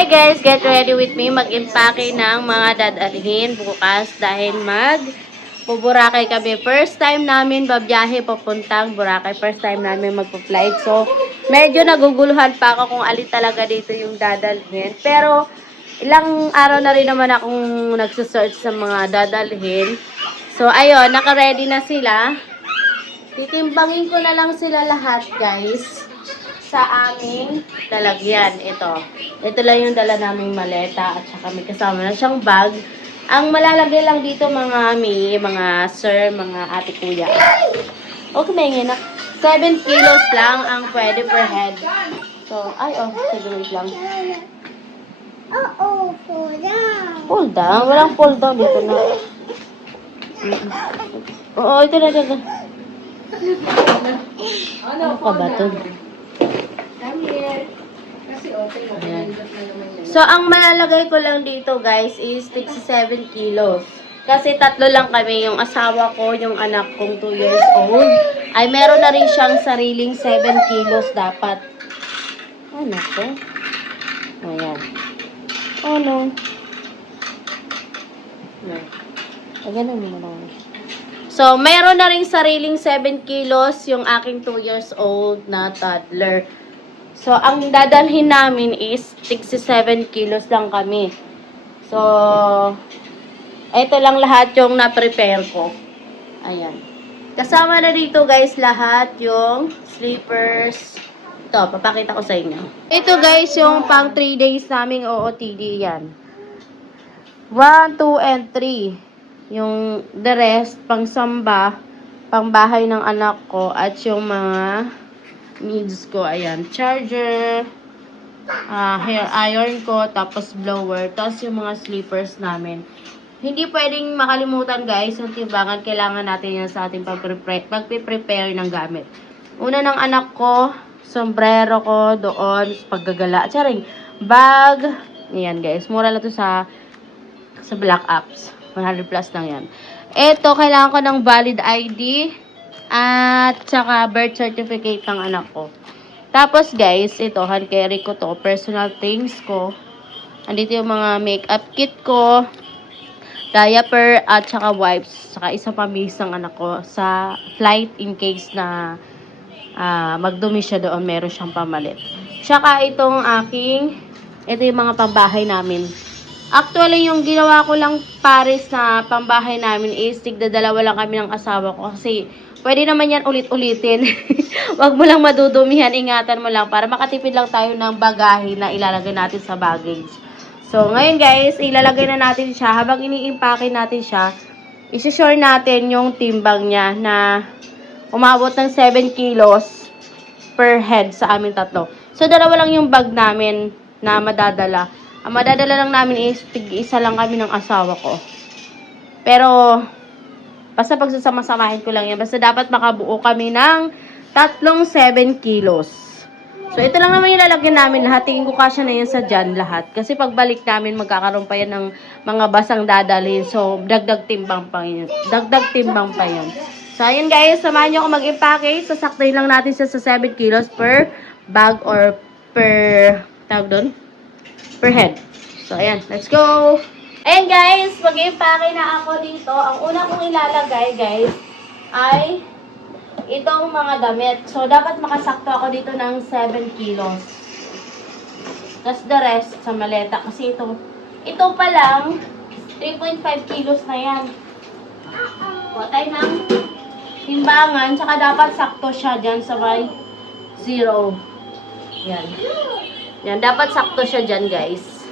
Hi guys, get ready with me. Mag-impake ng mga dadalhin bukas dahil Boracay kami. First time namin babiyahe papuntang Boracay. First time namin magpa-flight. So, medyo naguguluhan pa ako kung alin talaga dito yung dadalhin. Pero, ilang araw na rin naman akong nagsusearch sa mga dadalhin. So, ayun, naka-ready na sila. Titimbangin ko na lang sila lahat, guys, sa aming lalagyan. Ito lang yung dala naming maleta at saka may kasama na siyang bag. Ang malalagay lang dito mga mga sir, mga ate kuya. Okay, may na. 7 kilos lang ang pwede per head. So, sige, wait lang. Pull down? Walang pull down dito na. Oo, ito na. Ano ka ba ito? Ayan. So, ang malalagay ko lang dito, guys, is 67 kilos. Kasi tatlo lang kami, yung asawa ko, yung anak kong 2 years old. Ay, meron na rin siyang sariling 7 kilos dapat. Ano to? Ayan. Oh, no. Ganun mo lang. So, meron na rin sariling 7 kilos yung aking 2 years old na toddler. So, ang dadalhin namin is 67 kilos lang kami. So, ito lang lahat yung na-prepare ko. Ayan. Kasama na dito, guys, lahat yung sleepers. Ito, papakita ko sa inyo. Ito, guys, yung pang 3 days naming OOTD yan. 1, 2, and 3. Yung the rest, pang samba, pang bahay ng anak ko, at yung mga needs ko, ayan, charger, hair iron ko, tapos blower, tapos yung mga sleepers namin. Hindi pwedeng makalimutan, guys, yung timbangan, kailangan natin yan sa ating pagpe-prepare ng gamit. Una ng anak ko, sombrero ko doon, paggagala, charing, bag, ayan guys, mura lang to sa Black Apps, 100 plus lang yan. Ito, kailangan ko ng valid ID, at saka birth certificate ng anak ko. Tapos guys, ito, hand carry ko to, personal things ko. Andito yung mga makeup kit ko, diaper, at saka wipes, saka isang pamis ng anak ko sa flight in case na magdumi siya doon, meron siyang pamalit. Saka itong ito yung mga pambahay namin. Actually, yung ginawa ko lang pares na pambahay namin is tigdadalawa lang kami ng asawa ko kasi pwede naman yan ulit-ulitin. Wag mo lang madudumihan, ingatan mo lang para makatipid lang tayo ng bagahe na ilalagay natin sa baggage. So, ngayon guys, ilalagay na natin siya. Habang ini-impake natin siya, isi-sure natin yung timbang niya na umabot ng 7 kilos per head sa aming tatlo. So, dalawa lang yung bag namin na madadala. Ang madadala lang namin is tig-isa lang kami ng asawa ko. Pero, basta pagsasama-samahin ko lang yan. Basta dapat makabuo kami ng tatlong 7 kilos. So, ito lang naman yung lalagyan namin lahat. Tingin ko kasya na yan sa dyan lahat. Kasi pagbalik namin, magkakaroon pa yan ng mga basang dadalhin. So, dagdag timbang pa yan. Dagdag timbang pa yan. So, ayun guys, samahan nyo ako mag-impake. Sasaktahin lang natin siya sa 7 kilos per bag or per, tawag doon? Per head. So, ayan. Let's go! Ayan guys, mag-impake na ako dito. Ang una kong ilalagay guys ay itong mga damit. So, dapat makasakto ako dito ng 7 kilos. Tapos the rest sa maleta. Kasi ito pa lang 3.5 kilos na yan. Patay ng timbangan. Tsaka dapat sakto siya dyan sa may 0. Yan. Yan, dapat sakto siya dyan, guys.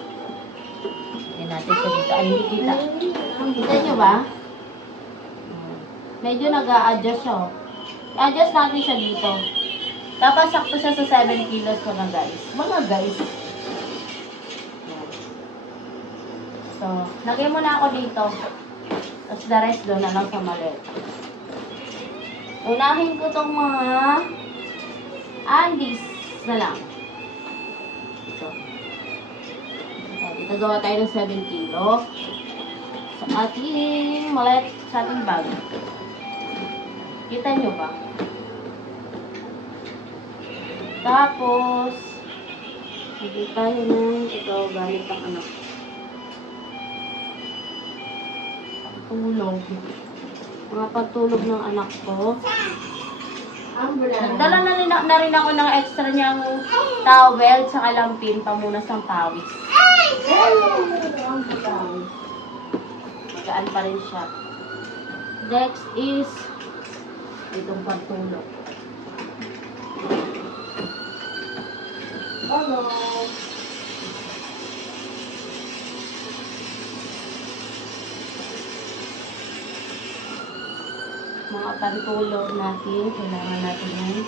Yan natin siya dito. Ay, hindi kita. Kita nyo ba? Medyo nag-a-adjust siya. I-adjust natin siya dito. Dapat sakto siya sa 7 kilos ko na, guys. Mga guys. Yan. So, lagay mo na ako dito. Tapos the rest doon na lang sa malit. Unahin ko tong mga undies na lang. Nagawa tayo ng 7 kilo sa ating malet, sa ating bag. Kita nyo ba? Tapos, hindi tayo ng ito, guys. maliit ang anak. Tulog. Mga pagtulog ng anak ko. Nagdala na rin ako ng extra niyang towel sa lampin, pamunas ng pawis. Magaan pa rin siya. Next is itong pagtulog. Hello. Mga pantulog natin, kailangan natin yan.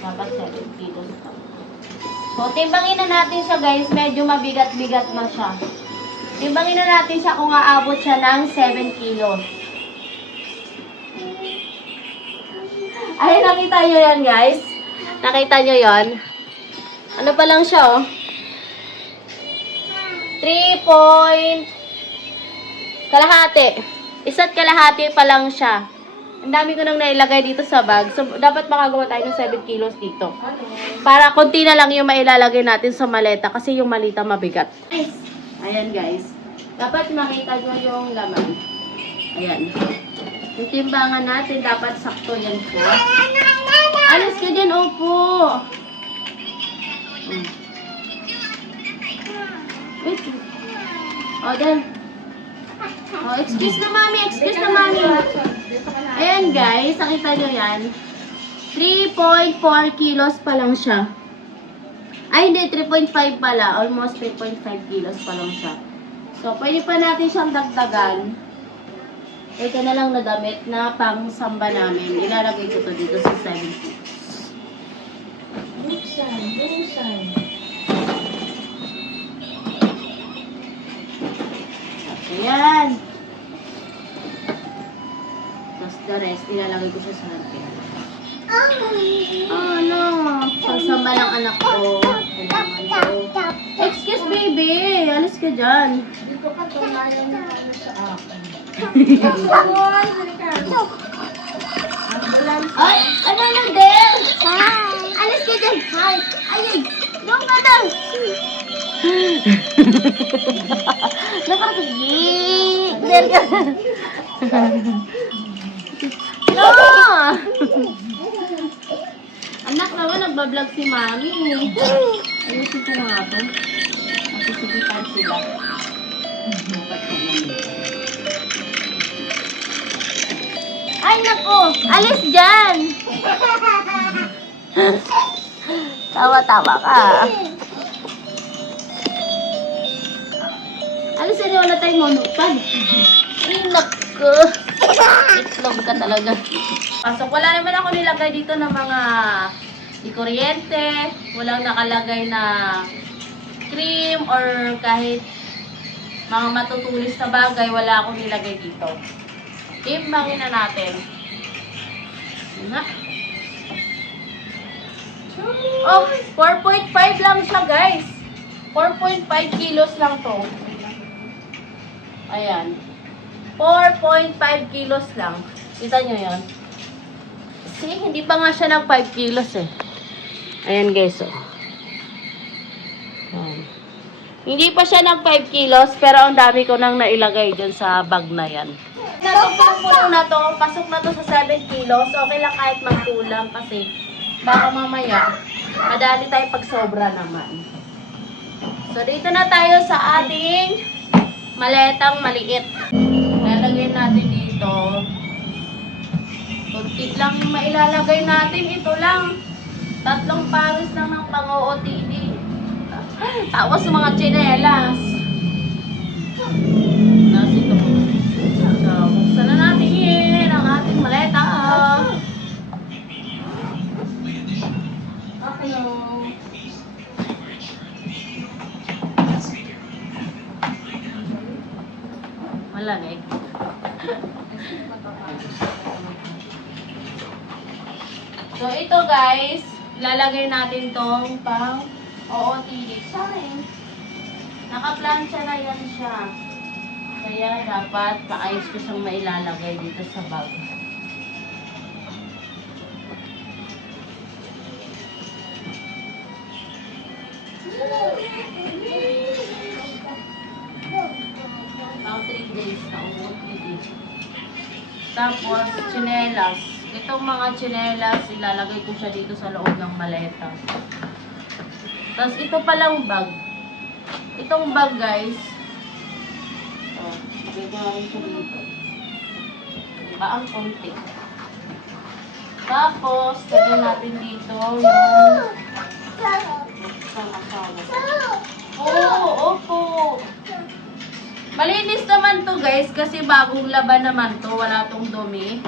Dapat 7 kilos pa. So, timbangin na natin siya guys, medyo mabigat-bigat na siya. Timbangin na natin siya kung aabot siya ng 7 kilos. Ay, nakita nyo yan guys? Nakita nyo yan? Ano pa lang siya oh? 3 point kalahati. Isa't kalahati pa lang siya. Ang dami ko nang nailagay dito sa bag. So, dapat makagawa tayo ng 7 kilos dito. Para konti na lang yung mailalagay natin sa maleta kasi yung malita mabigat. Ayan guys. Dapat makita nyo yung laman. Ayan. Yung timbangan natin, dapat sakto yan siya. Alis ka dyan, opo. Wait. O, then. O, excuse na mami. Excuse na mami. Ayan guys, nakita nyo yan. 3.4 kilos pa lang siya. Ay, hindi. 3.5 pala. Almost 3.5 kilos pa lang siya. So, pwede pa natin siyang dagdagan. Ito na lang na damit na pang samba namin. Ilalagay ko to dito sa 7 kilos. Buksan. Ayan. Tapos the rest, ilalagay ko sa sarapin. Oh no. Pagsamba ng anak ko. Kailangan ko. Excuse baby. Alis ka dyan. Dito ka tumayang sa akin. Ay! Ano na, Del? Alis ka dyan. Hi. Ay! Doon ka na. Nakakagig. Del ka. No! Anak naman, nagbablog si Mami. Ayusin ko na nga ito. Masisigitan sila. Ay, naku! Alis dyan! Tawa-tawa ka. Alis na wala tayong monopad. Ay, naku! Itlog ka talaga. Pasok, wala naman ako nilagay dito ng mga di kuryente. Walang nakalagay na cream or kahit mga matutulis na bagay. Wala akong nilagay dito. Timbangin na natin. Nga. Oh, 4.5 lang siya guys. 4.5 kilos lang to. Ayan. 4.5 kilos lang. Kita nyo yan. See, hindi pa nga siya ng 5 kilos eh. Ayan guys, oh. Ayan. Hindi pa siya ng 5 kilos, pero ang dami ko nang nailagay dyan sa bag na yan. Puno na to, pasok na to sa 7 kilos. Okay lang kahit magkulang kasi baka mamaya, madali tayo pag sobra naman. So, dito na tayo sa ating maletang maliit. Lalagay natin dito. Kunti lang yung mailalagay natin. Ito lang. 3 pares lang ng pang-OOTD. Tapos mga tsinelas. Nasa ito. So, buksan na natin yun ang ating maleta. Hello. Malamig. So, ito guys, lalagay natin tong pang OOTD. Sorry. Naka-plancha na yan siya. Kaya dapat paayos ko siyang mailalagay dito sa bag. Tapos, tsinelas. Itong mga tsinelas, ilalagay ko siya dito sa loob ng maleta. Tapos, ito palang bag. Itong bag, guys. Oh, lagay ko lang siya dito. Diba? Ang konti. Tapos, lagyan natin dito yung isang asawa. Oo, opo. Malinis naman to guys, kasi bagong laban naman to, wala tong dumi.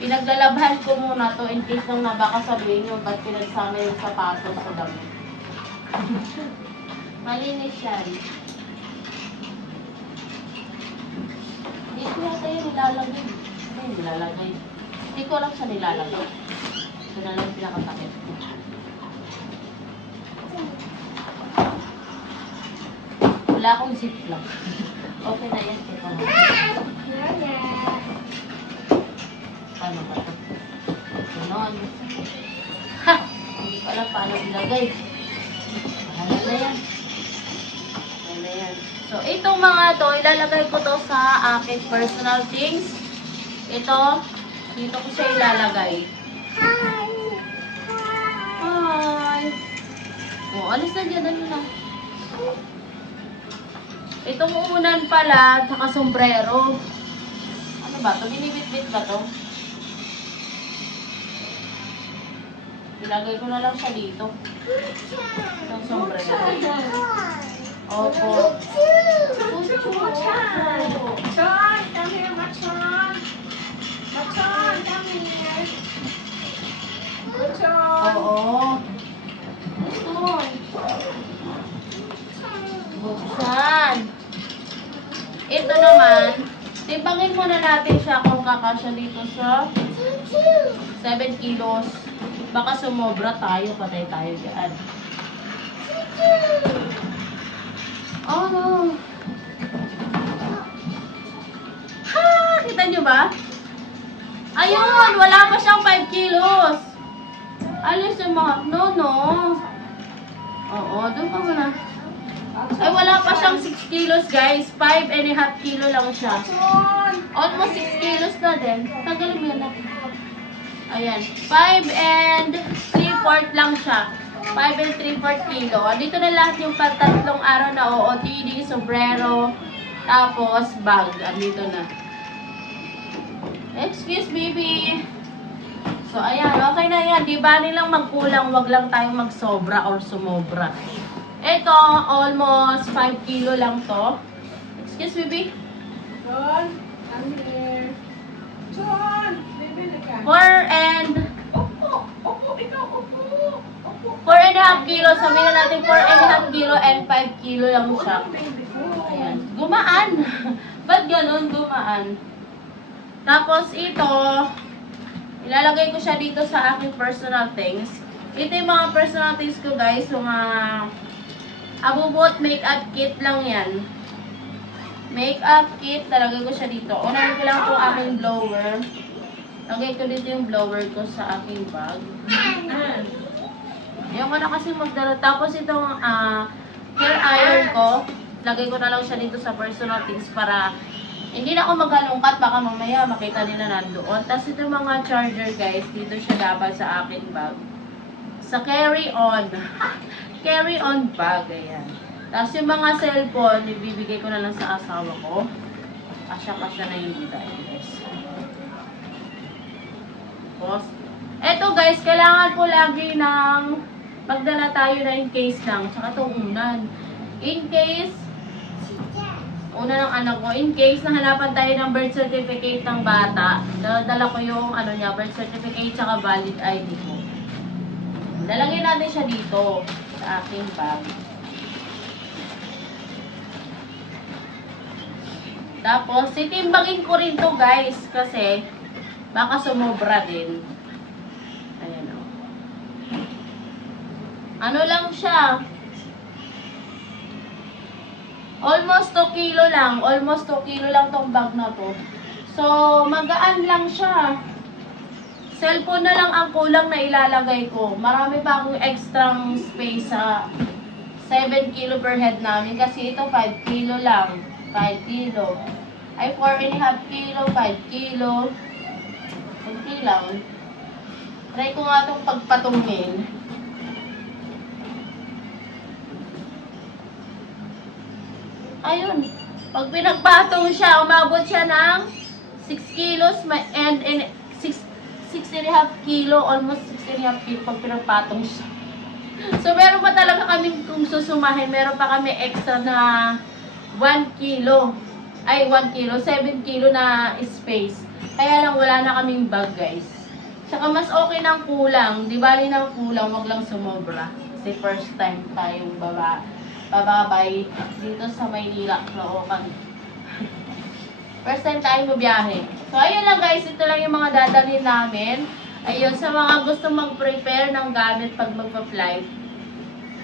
Pinaglalabhan ko muna to in case nang baka sabihin nyo ba't pinagsama yung sapatos sa dami. Malinis yan. Dito yata yung nilalagay. Ay, nilalagay. Hindi ko alam sa nilalagay. Ito na lang pinakatakit ko. Wala akong ziplock. Okay na yan. Ito na. Paano ba ito? Ganon. Ha! Hindi ko alam paano ilagay. Paano na yan? Paano na yan? So, itong mga to, ilalagay ko to sa aking personal things. Ito, dito ko siya ilalagay. Hi! O, alis na dyan. Ano na? Itong unan pala, saka sombrero. Ano ba ito? Binibit-bit ba ito? Ilagay ko na lang siya dito. Itong sombrero. Opo. Machon, come here, Machon. Machon, come here. Machon. Oo. Buksan. Buksan. Ito naman, timbangin muna natin siya kung kakasya dito sa 7 kilos. Baka sumobra tayo, patay tayo dyan. Oh no. Ha! Kita nyo ba? Ayun! Wala pa siyang 5 kilos. Alis yung mga... No. Oo, doon ka muna. Ay, wala pa siyang 6 kilos, guys. 5.5 kilo lang siya. Almost 6 kilos na din. Tanggalin mo yun na. Ayan. 5 3/4 lang siya. 5 3/4 kilo. Dito na lahat yung patatlong araw na OOTD, sombrero, tapos bag. Dito na. Excuse, baby. So, ayan. Okay na yan. Di ba nilang magkulang, wag lang tayong magsobra or sumobra. Ito, almost 5 kilo lang to. Excuse, baby. John, come here. John, baby, look at. 4 Opo, ikaw, opo. 4.5 kilo. Sabihin na natin 4.5 kilo and 5 kilo lang siya. Baby, go. Ayan. Gumaan. Ba't ganun? Gumaan. Tapos ito, ilalagay ko siya dito sa aking personal things. Ito yung mga personal things ko, guys. Yung mga Abubot makeup kit lang yan. Makeup kit, talagay ko siya dito. Unahin ko lang itong aking blower. Lagay ko dito yung blower ko sa aking bag. Ayaw ko na kasi magdala. Tapos itong hair iron ko, lagay ko na lang siya dito sa personal things para hindi na ako maghalungkat. Baka mamaya makita nila nandoon. Tapos itong mga charger, guys, dito siya dapat sa aking bag. Sa carry-on. Carry-on bag, ayan. Tapos yung mga cellphone, ibibigay ko na lang sa asawa ko. Kasya-kasya na yung dita, guys. Tapos, eto guys, kailangan po lagi ng magdala tayo na in case lang. Tsaka itong unan. In case, una ng anak ko, in case nahanapan tayo ng birth certificate ng bata, dala ko yung birth certificate tsaka valid ID ko. Lalagay natin siya dito sa aking bag. Tapos, sitimbangin ko rin to guys kasi baka sumobra din. Ayan o. Ano lang siya? Almost 2 kilo lang. Almost 2 kilo lang tong bag na to. So, magaan lang siya. Cellphone na lang ang kulang na ilalagay ko. Marami pa akong extra space sa 7 kilo per head namin. Kasi ito 5 kilo lang. 5 kilo. Ay 4.5 kilo, 5 kilo. Okay lang. Try ko nga itong pagpatungin. Ayun. Pag pinagpatong siya, umabot siya ng 6 kilos and 6.5 kilo, almost 6.5 kilo pag pinagpatong siya. So, meron pa talaga kaming, kung susumahin, meron pa kami extra na 1 kilo. Ay, 1 kilo, 7 kilo na space. Kaya lang, wala na kaming bag, guys. Saka mas okay ng kulang. Di bali ng kulang, wag lang sumobra. Kasi first time tayong bababay dito sa Maynila, Caloocan. First time tayong mabiyahe. So, ayun lang guys. Ito lang yung mga dadalhin namin. Ayun, sa mga gusto mag-prepare ng gamit pag magpa-flight.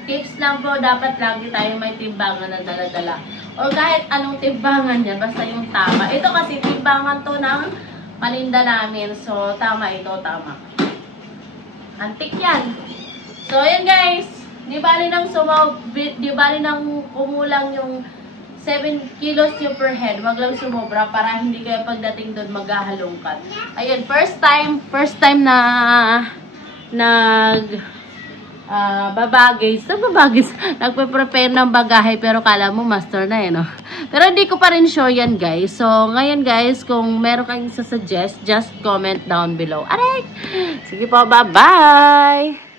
Tips lang po, dapat lagi tayo may timbangan na dala-dala. O kahit anong timbangan yan, basta yung tama. Ito kasi timbangan to ng paninda namin. So, tama ito, tama. Antik yan. So, ayun guys. Di bali nang kumulang yung 7 kilos yung per head. Wag lang sumobra para hindi kayo pagdating doon maghahalongkat. Ayun, first time na babagis. Nagpe-prepare ng bagahe pero kala mo master na no? Pero hindi ko pa rin show yan guys. So, ngayon guys, kung meron kayong suggest, just comment down below. Aray! Sige po, bye-bye!